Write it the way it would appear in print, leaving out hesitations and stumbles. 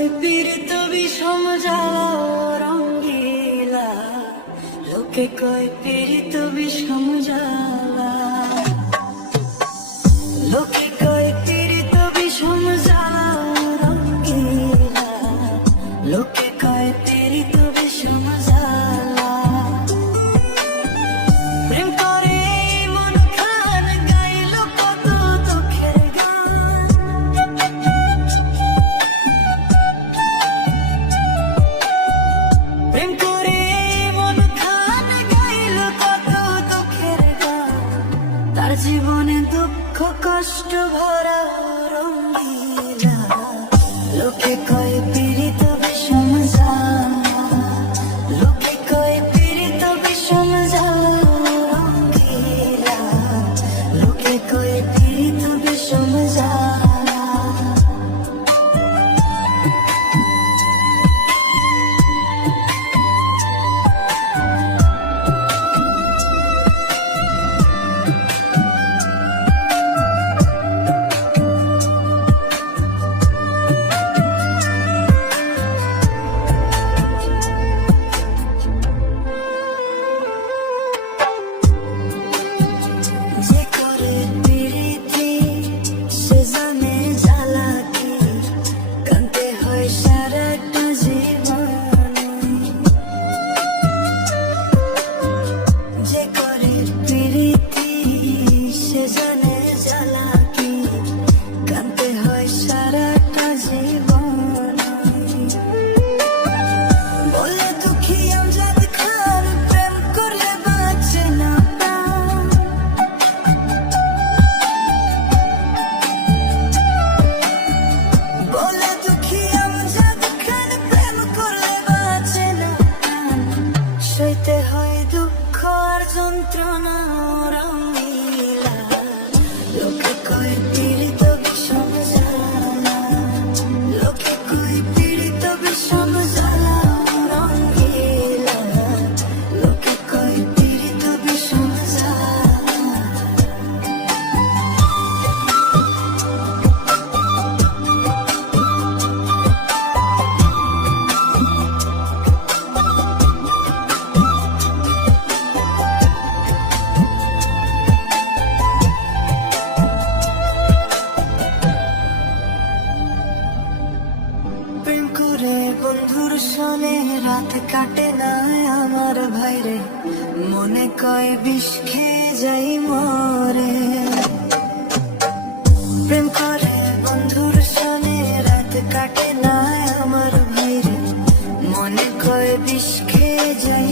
কয় পীড়িত বিষম জ্বালা রঙ্গিলা, লোকে কয় পীড়িত বিষম জ্বালা, লোকে কয় পীড়িত বিষম জ্বালা রঙ্গিলা, লোকে কয় পীড়িত বিষম জ্বালা। প্রেম করে মন খান গাইল কত দুঃখের গান, প্রেম করে মন খান গাইল কত দুঃখের গান, তার জীবনে দুঃখ কষ্ট ভরা রঙ্গিলা, লোকে কয় পীড়িত বিষম জ্বালা, লোকে কয় পীড়িত বিষম জ্বালা রঙ্গিলা, লোকে কয় পীড়িত বিষম জ্বালা। যে করে প্রীতি সে জানে জ্বালা কি, কাঁদতে হয় সারাটা জীবন। যে করে প্রীতি সে জানে জ্বালা কি, কাঁদতে হয় সারাটা জীবন। বলে দুঃখী আমজাদ খান প্রেম করলে বাঁচে না প্রাণ, বলে দুঃখী আমজাদ খান প্রেম করলে বাঁচে না প্রাণ, সইতে হয় দুঃখ আর যন্ত্রণা রঙ্গিলা, লোকে কয় পীড়িত বিষম জ্বালা, লোকে কয় পীড়িত বিষম জ্বালা রঙ্গিলা, লোকে কয় পীড়িত বিষম জ্বালা। প্রেম করে বন্ধুর সনে রাত কাটে না আমার ভাইরে, মনে কয় বিষ খেয়ে যাই মরে। প্রেম করে বন্ধুর সনে রাত কাটে না আমার ভাইরে, মনে কয় বিষ খেয়ে যাই